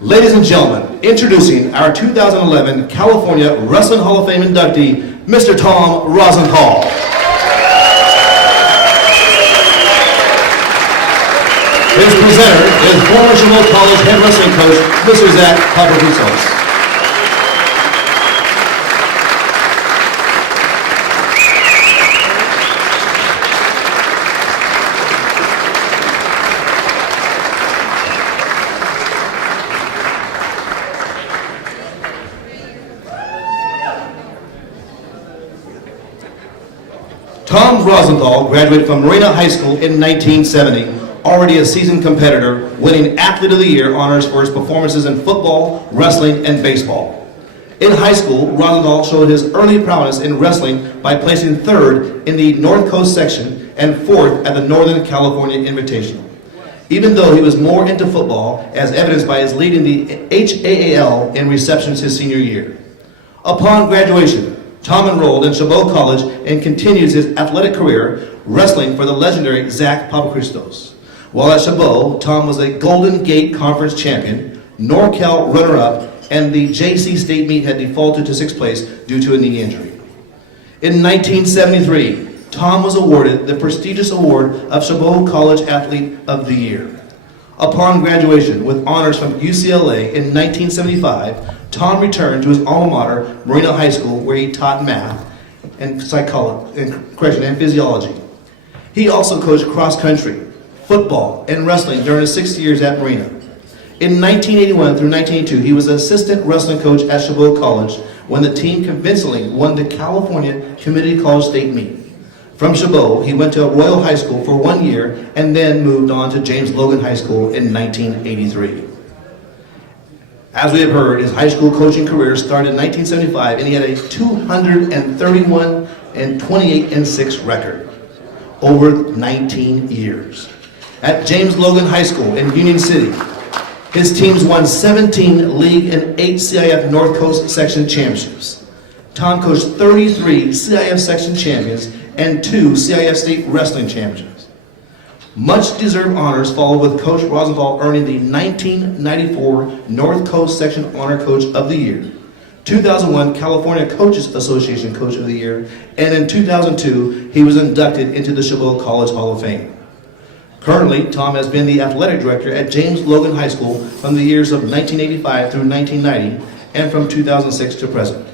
Ladies and gentlemen, introducing our 2011 California Wrestling Hall of Fame inductee, Mr. Tom Rosenthal. His presenter is former Chabot College head wrestling coach, Mr. Zach Paparizos. Tom Rosenthal graduated from Marina High School in 1970, already a seasoned competitor, winning Athlete of the Year honors for his performances in football, wrestling, and baseball. In high school, Rosenthal showed his early prowess in wrestling by placing third in the North Coast section and fourth at the Northern California Invitational. Even though he was more into football, as evidenced by his leading the HAAL in receptions his senior year. Upon graduation, Tom enrolled in Chabot College and continues his athletic career wrestling for the legendary Zach Paparizos. While at Chabot, Tom was a Golden Gate Conference champion, NorCal runner-up, and the JC State meet had defaulted to 6th place due to a knee injury. In 1973, Tom was awarded the prestigious award of Chabot College Athlete of the Year. Upon graduation with honors from UCLA in 1975, Tom returned to his alma mater, Marina High School, where he taught math and psychology and physiology. He also coached cross country, football, and wrestling during his 6 years at Marina. In 1981 through 1982, he was an assistant wrestling coach at Chabot College when the team convincingly won the California Community College State meet. From Chabot, he went to Royal High School for 1 year and then moved on to James Logan High School in 1983. As we have heard, his high school coaching career started in 1975 and he had a 231 and 28 and 6 record over 19 years. At James Logan High School in Union City, his teams won 17 league and 8 CIF North Coast section championships. Tom coached 33 CIF section champions and 2 CIF state wrestling championships. Much deserved honors followed with Coach Rosenthal earning the 1994 North Coast Section Honor Coach of the Year, 2001 California Coaches Association Coach of the Year, and in 2002 he was inducted into the Chabot College Hall of Fame. Currently, Tom has been the athletic director at James Logan High School from the years of 1985 through 1990 and from 2006 to present.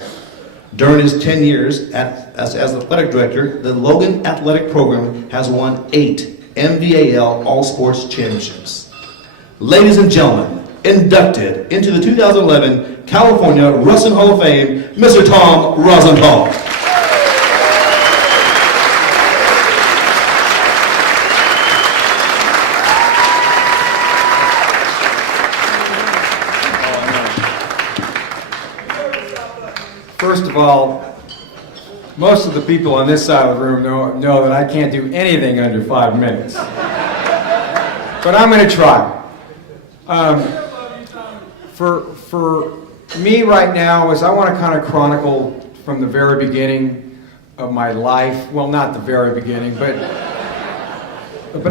During his 10 years as athletic director, the Logan Athletic Program has won 8 MVAL All Sports Championships. Ladies and gentlemen, inducted into the 2011 California Wrestling Hall of Fame, Mr. Tom Rosenthal. First of all, most of the people on this side of the room know that I can't do anything under 5 minutes. But I'm going to try. For me right now is I want to kind of chronicle from the very beginning of my life. Well, not the very beginning, but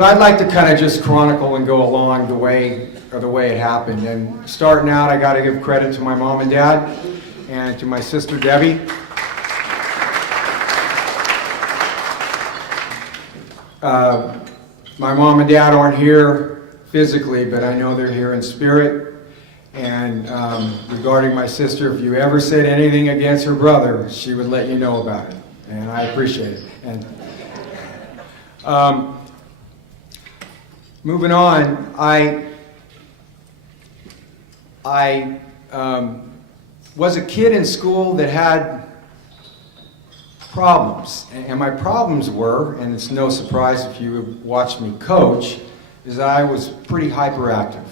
I'd like to kind of just chronicle and go along the way it happened. And starting out, I got to give credit to my mom and dad and to my sister Debbie. My mom and dad aren't here physically, but I know they're here in spirit. And regarding my sister, if you ever said anything against her brother, she would let you know about it. And I appreciate it. And moving on, I was a kid in school that had problems. And my problems were, and it's no surprise if you watched me coach, is that I was pretty hyperactive.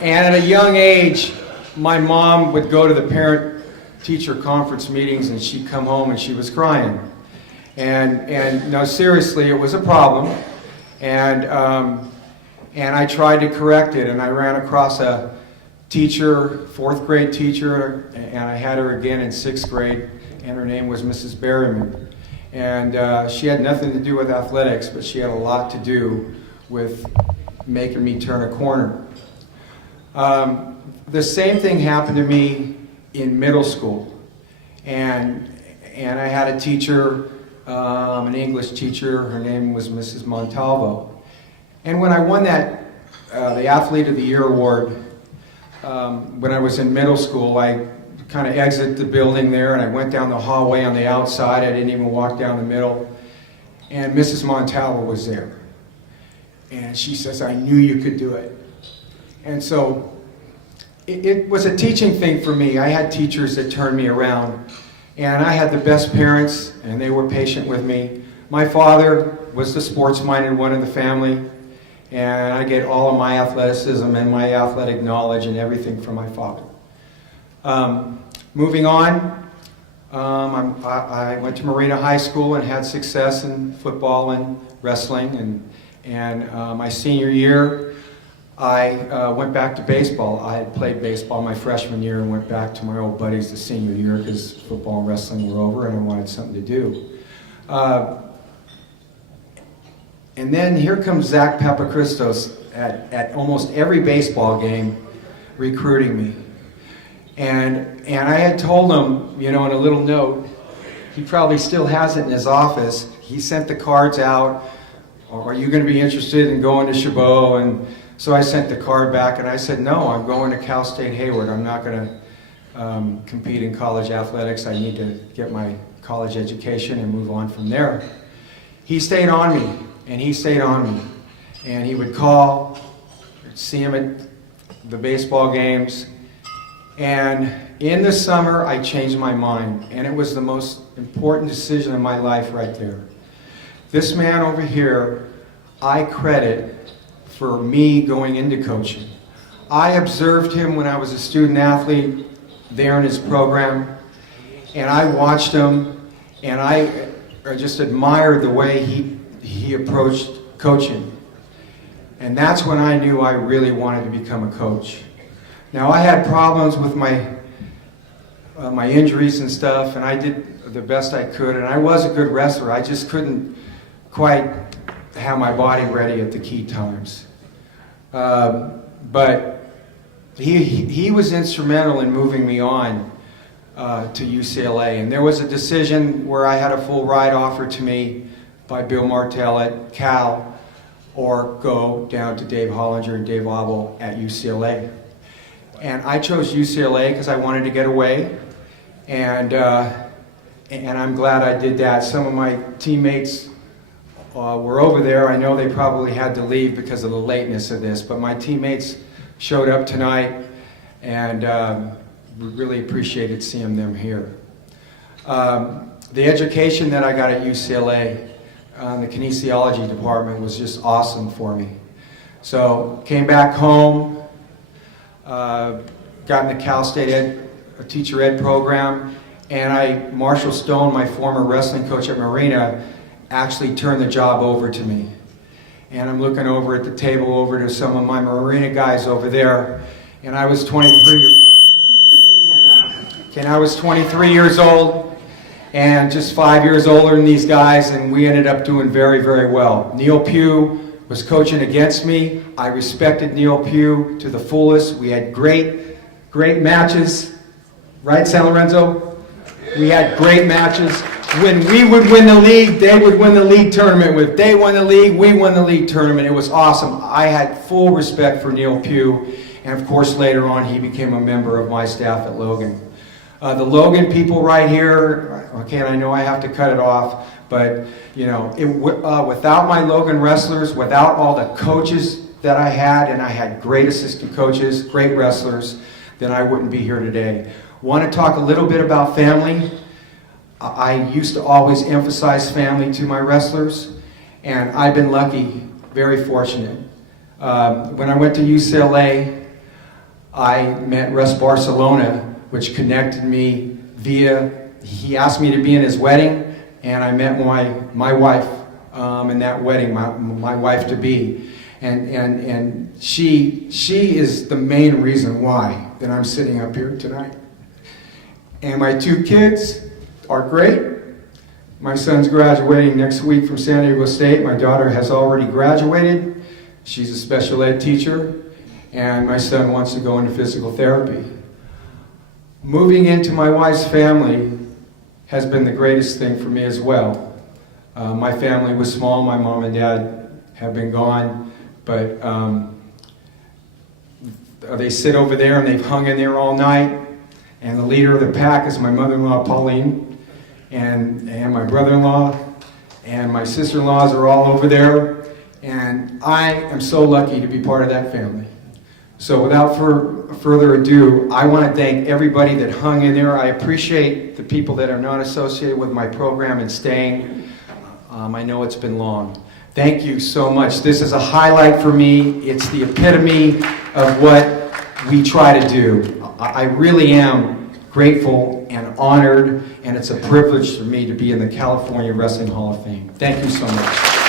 And at a young age, my mom would go to the parent-teacher conference meetings and she'd come home and she was crying. And no, seriously, it was a problem. And I tried to correct it, and I ran across a teacher, 4th grade teacher, and I had her again in 6th grade, and her name was Mrs. Berryman. And she had nothing to do with athletics, but she had a lot to do with making me turn a corner. The same thing happened to me in middle school. And I had a teacher, an English teacher, her name was Mrs. Montalvo. And when I won that, the Athlete of the Year award, when I was in middle school, I kind of exited the building there and I went down the hallway on the outside. I didn't even walk down the middle. And Mrs. Montalvo was there. And she says, I knew you could do it. And so it was a teaching thing for me. I had teachers that turned me around. And I had the best parents, and they were patient with me. My father was the sports-minded one in the family, and I get all of my athleticism and my athletic knowledge and everything from my father. Moving on, I went to Marina High School and had success in football and wrestling, and my senior year, I went back to baseball. I had played baseball my freshman year and went back to my old buddies the senior year because football and wrestling were over and I wanted something to do. And then here comes Zach Papachristos at almost every baseball game recruiting me. And I had told him, you know, in a little note, he probably still has it in his office, he sent the cards out, are you going to be interested in going to Chabot? And so I sent the card back and I said, no, I'm going to Cal State Hayward. I'm not going to compete in college athletics. I need to get my college education and move on from there. He stayed on me, and he stayed on me. And he would call, see him at the baseball games. And in the summer, I changed my mind. And it was the most important decision of my life right there. This man over here, I credit for me going into coaching. I observed him when I was a student athlete there in his program, and I watched him, and I just admired the way he approached coaching. And that's when I knew I really wanted to become a coach. Now, I had problems with my injuries and stuff, and I did the best I could, and I was a good wrestler. I just couldn't quite have my body ready at the key times. But he was instrumental in moving me on to UCLA. And there was a decision where I had a full ride offered to me by Bill Martell at Cal, or go down to Dave Hollinger and Dave Abel at UCLA. And I chose UCLA because I wanted to get away. And I'm glad I did that. Some of my teammates were over there. I know they probably had to leave because of the lateness of this, but my teammates showed up tonight, and we really appreciated seeing them here. The education that I got at UCLA, the kinesiology department, was just awesome for me. So came back home, got into Cal State a teacher ed program, and Marshall Stone, my former wrestling coach at Marina, actually turned the job over to me. And I'm looking over at the table over to some of my Marina guys over there, and I was 23 years old, and just 5 years older than these guys, and we ended up doing very, very well. Neil Pugh was coaching against me. I respected Neil Pugh to the fullest. We had great matches. Right, San Lorenzo? We had great matches. When we would win the league, they would win the league tournament. If they won the league, we won the league tournament. It was awesome. I had full respect for Neil Pugh, and of course later on he became a member of my staff at Logan. The Logan people right here, okay, I know I have to cut it off, but you know, without my Logan wrestlers, without all the coaches that I had, and I had great assistant coaches, great wrestlers, then I wouldn't be here today. Want to talk a little bit about family. I used to always emphasize family to my wrestlers, and I've been lucky, very fortunate. When I went to UCLA, I met Russ Barcelona, which connected me he asked me to be in his wedding, and I met my wife in that wedding, my wife-to-be. And she is the main reason why that I'm sitting up here tonight. And my two kids are great. My son's graduating next week from San Diego State. My daughter has already graduated. She's a special ed teacher. and my son wants to go into physical therapy. Moving into my wife's family has been the greatest thing for me as well. My family was small. My mom and dad have been gone, but they sit over there and they've hung in there all night. And the leader of the pack is my mother-in-law, Pauline, and my brother-in-law, and my sister-in-laws are all over there. And I am so lucky to be part of that family. So without further ado, I want to thank everybody that hung in there. I appreciate the people that are not associated with my program and staying. I know it's been long. Thank you so much. This is a highlight for me. It's the epitome of what we try to do. I really am grateful and honored, and it's a privilege for me to be in the California Wrestling Hall of Fame. Thank you so much.